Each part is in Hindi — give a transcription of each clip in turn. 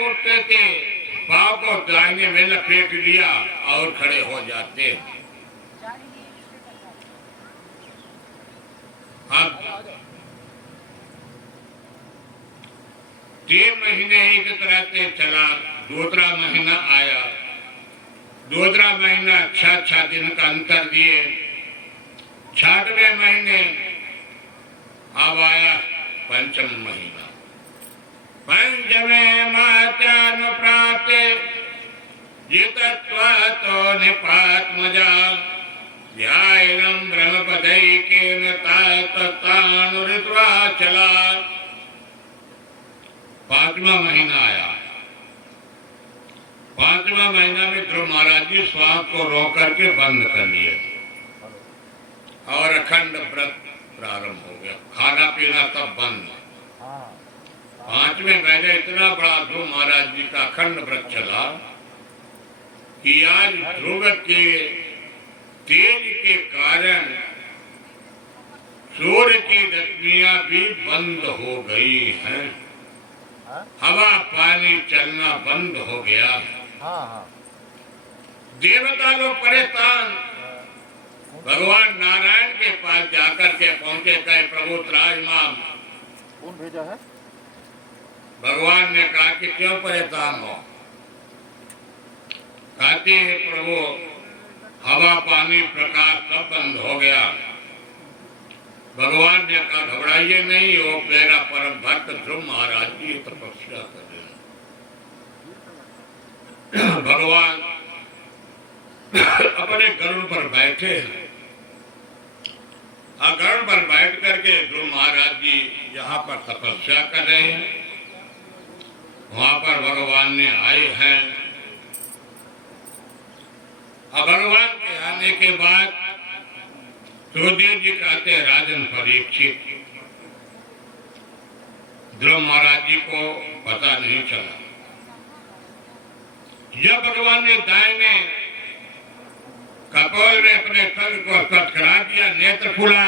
उठते थे, पाँव को दाहिने में लपेट लिया और खड़े हो जाते। अब 3 महीने एक तरह चला। दूसरा महीना आया, दूसरा महीना 6 दिन का अंतर दिए। 6वें महीने अब आया पंचम महीना। पंचमे मात्यानुप्राप्ते जितत्वातो निपात्मजा ध्यायनं ब्रह्मपदैकेन तानुरित्वा चला। 5वां महीना आया। 5वां महीना में ध्रुव महाराज जी श्वास को रोक करके बंद कर लिए और अखंड व्रत प्रारंभ हो गया। खाना पीना सब बंद। 5वें महीने इतना बड़ा ध्रुव महाराज जी का अखंड व्रत चला कि आज ध्रुव के तेज के कारण सूर्य की रश्मियां भी बंद हो गई हैं। हवा पानी चलना बंद हो गया। देवता लोग परेशान भगवान नारायण के पास जाकर के पहुंचे, कहे प्रभु त्राहिमाम। कौन भेजा है? भगवान ने कहा कि क्यों परेशान हो? कहते हैं प्रभु हवा पानी प्रकाश सब बंद हो गया। भगवान ने कहा घबराइए नहीं, वो मेरा परम भक्त ध्रुव महाराज जी तपस्या कर रहे हैं। भगवान अपने गरुड़ पर बैठे हैं। गरुड़ पर बैठ करके ध्रुव महाराज जी यहाँ पर तपस्या कर रहे हैं। वहां पर भगवान ने आए हैं। अब भगवान के आने के बाद सुखदेव जी कहते हैं राजन परीक्षित, ध्रुव महाराज जी को पता नहीं चला। जब भगवान ने दाहिने कपोल में अपने संग को सटकरा दिया, नेत्र खुला।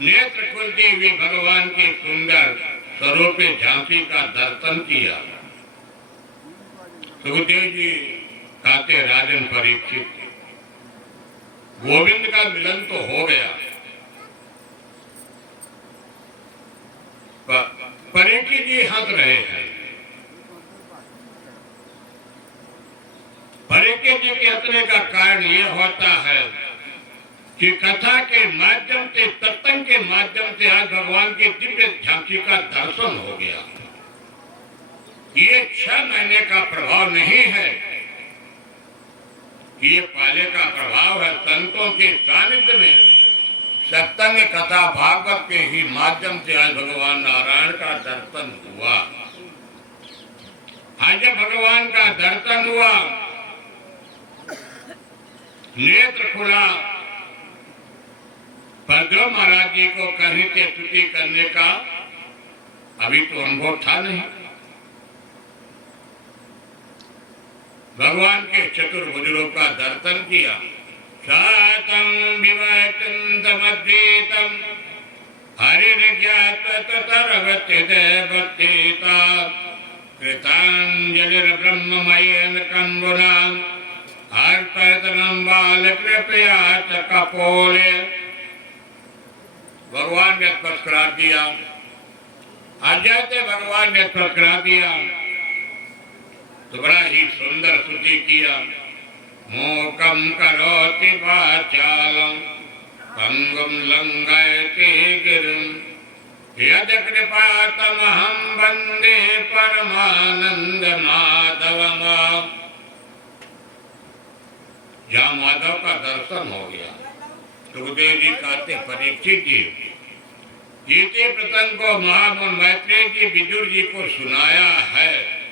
नेत्र खुलते हुए भगवान के सुंदर स्वरूप झांसी का दर्शन किया। सुखदेव जी कहते राजन परीक्षित, गोविंद का मिलन तो हो गया। परीक्षित जी हंस रहे हैं। परीक्षित जी के हंसने का कारण यह होता है कि कथा के माध्यम से, सत्संग के माध्यम से आज भगवान की दिव्य झांकी का दर्शन हो गया। ये 6 महीने का प्रभाव नहीं है, ये पहले का प्रभाव है। संतों के सानिध्य में सत्संग कथा भागवत के ही माध्यम से आज भगवान नारायण का दर्शन हुआ। आज जब भगवान का दर्शन हुआ, नेत्र खुला, पर ध्रुव महाराज जी को कहीं से स्तुति करने का अभी तो अनुभव था नहीं। भगवान के चतुर्भुजों का दर्शन किया। शातम विवचंतमद्वैतम हरिर्ज्ञाततरवत्यदेवत्येता कृतांजलिर्ब्रह्ममयेन कंबुनां हर्तनं बालकृपया च कपोले। भगवान ने स्पर्श करा दिया। अजय भगवान ने स्पर्श करा दिया तो बड़ा ही सुंदर स्तुति किया। मोकम करोति वाचालम पंगुम लंघयते गिरिम यद कृपातमहं वंदे परमानंद माधवम। जहाँ माधव का दर्शन हो गया, सुखदेव जी कहते परीक्षित जी गीते प्रसंग को महामुनि मैत्रेय जी विदुर जी को सुनाया है।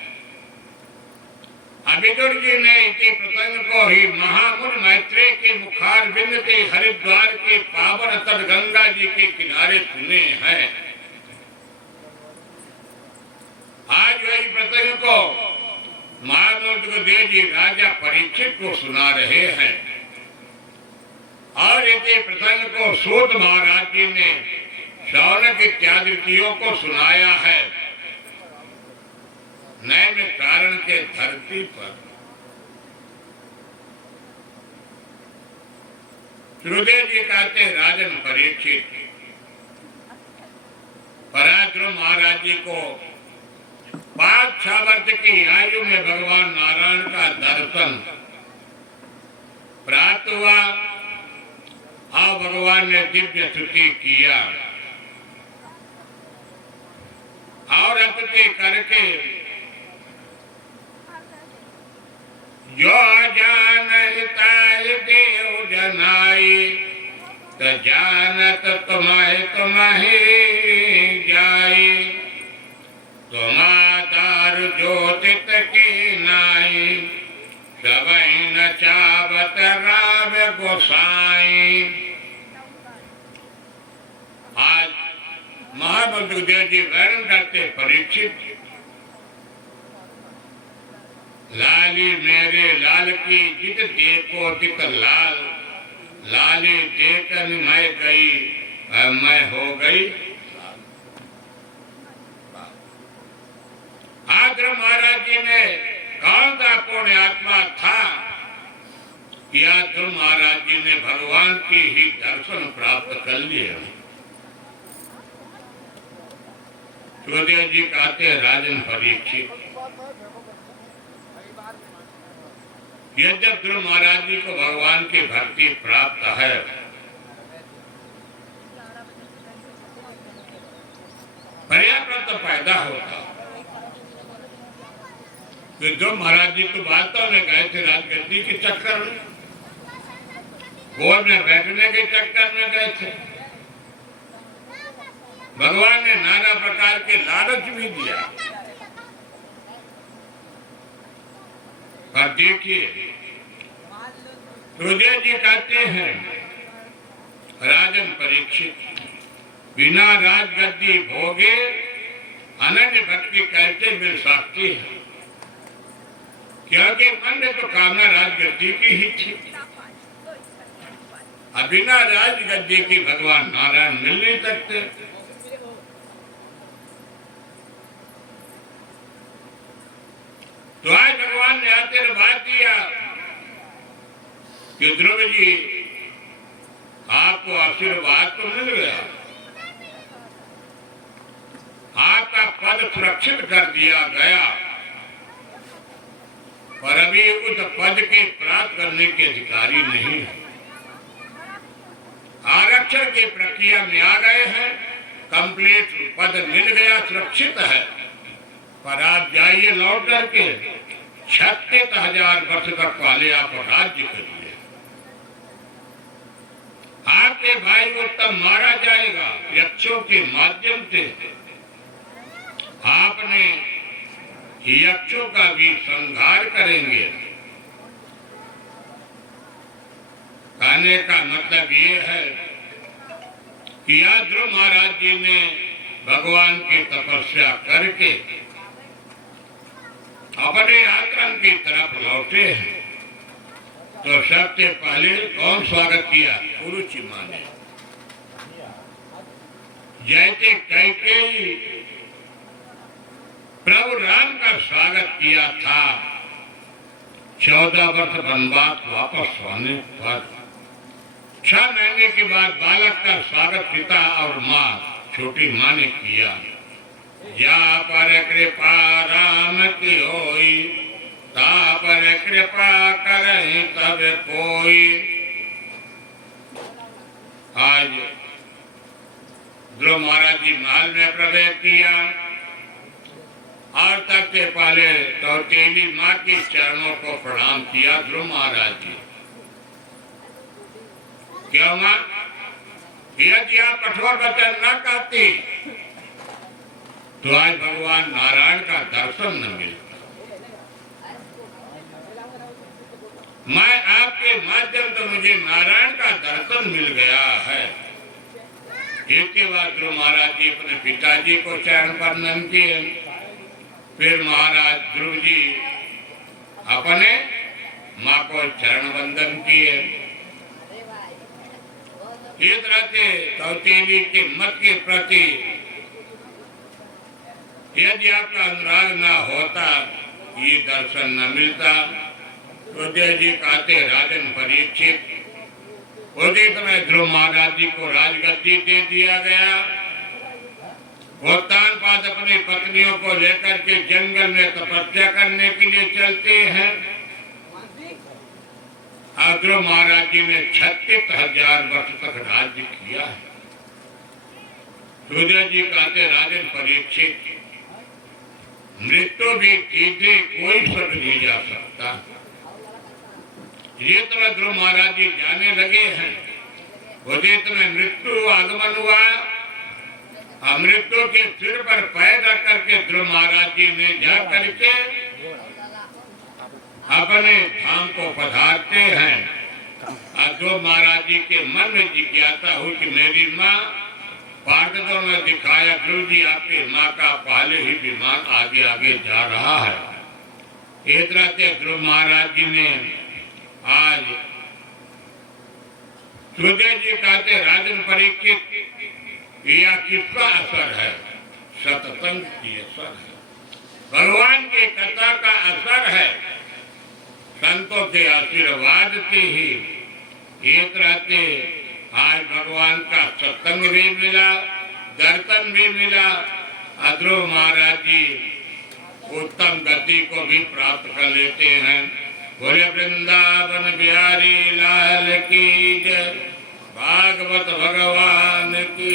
विदुर जी ने इसी प्रसंग को ही महामुनि मैत्रेय के मुखारविंद से हरिद्वार के पावन तट गंगा जी के किनारे सुने हैं। आज वही प्रसंग को महामुनि सुखदेव जी राजा परीक्षित को सुना रहे हैं। और इसी प्रसंग को सूत महाराज जी ने शौनक इत्यादि ऋषियों को सुनाया है। नैन कारण के धरती पर सुखदेव जी कहते राजन परीक्षित, पराक्रम महाराज जी को 5-6 वर्ष की आयु में भगवान नारायण का दर्शन प्राप्त हुआ और भगवान ने दिव्य स्तुति किया और स्तुति करके जो जानता देव जनाई तो जानत तुम्हें जाई, तुम आधार ज्योतित की नाई, सबई न चावत राव गोसाई। आज महाबल सुखदेव जी वर्णन करते परीक्षित, लाली मेरे लाल की जित देखो तित लाल, लाली देखकर मैं गई मैं हो गई। आग्रह महाराज जी ने कौन सा पुण्य आत्मा था, या ध्रुव महाराज जी ने भगवान की ही दर्शन प्राप्त कर लिए। सुखदेव जी कहते हैं राजन परीक्षित, यद्यप ध्रुव महाराज जी को भगवान की भक्ति प्राप्त है, पर्याप्त तो पैदा होता। तो ध्रुव महाराज जी तो वास्तव में गए थे राजगद्दी के चक्कर में, गोद में बैठने के चक्कर में गए थे। भगवान ने नाना प्रकार के लालच भी दिया। और देखिए सुखदेव जी कहते हैं राजन परीक्षित, बिना राजगद्दी भोगे अनन्य भक्ति कैसे मिल सकती है, क्योंकि मन में तो कामना राजगद्दी की ही थी। अब बिना राजगद्दी की भगवान नारायण मिल नहीं सकते। तो आज भगवान ने आशीर्वाद दिया कि ध्रुव जी आपको आशीर्वाद तो मिल गया, आपका पद सुरक्षित कर दिया गया, पर अभी उस पद के प्राप्त करने के अधिकारी नहीं है। आरक्षण की प्रक्रिया में आ गए हैं, कंप्लीट पद मिल गया, सुरक्षित है, पर आप जाइए लौट करके 36,000 वर्ष तक पहले आप राज्य करिए। आपके भाई को तब मारा जाएगा यक्षों के माध्यम से। आपने यक्षों का भी संहार करेंगे। कहने का मतलब ये है कि आज ध्रुव महाराज जी ने भगवान की तपस्या करके अपने आश्रम की तरफ लौटे हैं, तो सबसे पहले कौन स्वागत किया? कुरुचि माँ ने। जैसे कैकेयी प्रभु राम का स्वागत किया था 14 वर्ष वनवास वापस होने पर, 6 महीने के बाद बालक का स्वागत पिता और माँ छोटी माँ ने किया। या पर कृपा राम की होई, ता पर कृपा करे तब कोई। आज ध्रुव महाराज जी महल में प्रवेश किया और तब से पहले तौतेली माँ के चरणों को प्रणाम किया ध्रुव महाराज जी। क्यों माँ? यदि आप कठोर वचन न कहती तो आज भगवान नारायण का दर्शन न मिलता। मैं आपके माध्यम से मुझे नारायण का दर्शन मिल गया है। इसके बाद ध्रुव महाराज जी अपने पिताजी को चरण वंदन किए, फिर महाराज ध्रुव जी अपने माँ को चरण वंदन किए। इस तरह से तौतेली के मत के प्रति यदि आपका अनुराग ना होता, ये दर्शन न मिलता। उदय जी कहते राजन परीक्षित, उदित में ध्रुव महाराज जी को राजगद्दी दे दिया गया। उत्तानपाद अपनी पत्नियों को लेकर के जंगल में तपस्या करने के लिए चलते हैं। ध्रुव महाराज जी ने 36,000 वर्ष तक राज्य किया है। सूर्य जी कहते राजन परीक्षित, मृत्यु भी सीधे कोई स्वर्ग नहीं जा सकता। ये तो ध्रुव महाराज जी जाने लगे हैं। उदित में मृत्यु आगमन हुआ। मृत्यु के सिर पर पैर रख करके ध्रुव महाराज जी ने जाकर के अपने धाम को पधारते हैं। ध्रुव महाराज जी के मन में जिज्ञासा हुई कि मेरी माँ, पार्षदों ने दिखाया ध्रुव जी आपकी माँ का पहले ही विमान आगे आगे जा रहा है। इस तरह से ध्रुव महाराज जी ने आज सूर्य जी कहते राजन परीक्षित, यह किसका असर है? सत्संग की असर है, भगवान की कथा का असर है। संतों के आशीर्वाद से ही एक रहते आज भगवान का सत्संग भी मिला, दर्शन भी मिला। ध्रुव महाराज जी उत्तम गति को भी प्राप्त कर लेते हैं। बोले वृंदावन बिहारी लाल की जय, भागवत भगवान की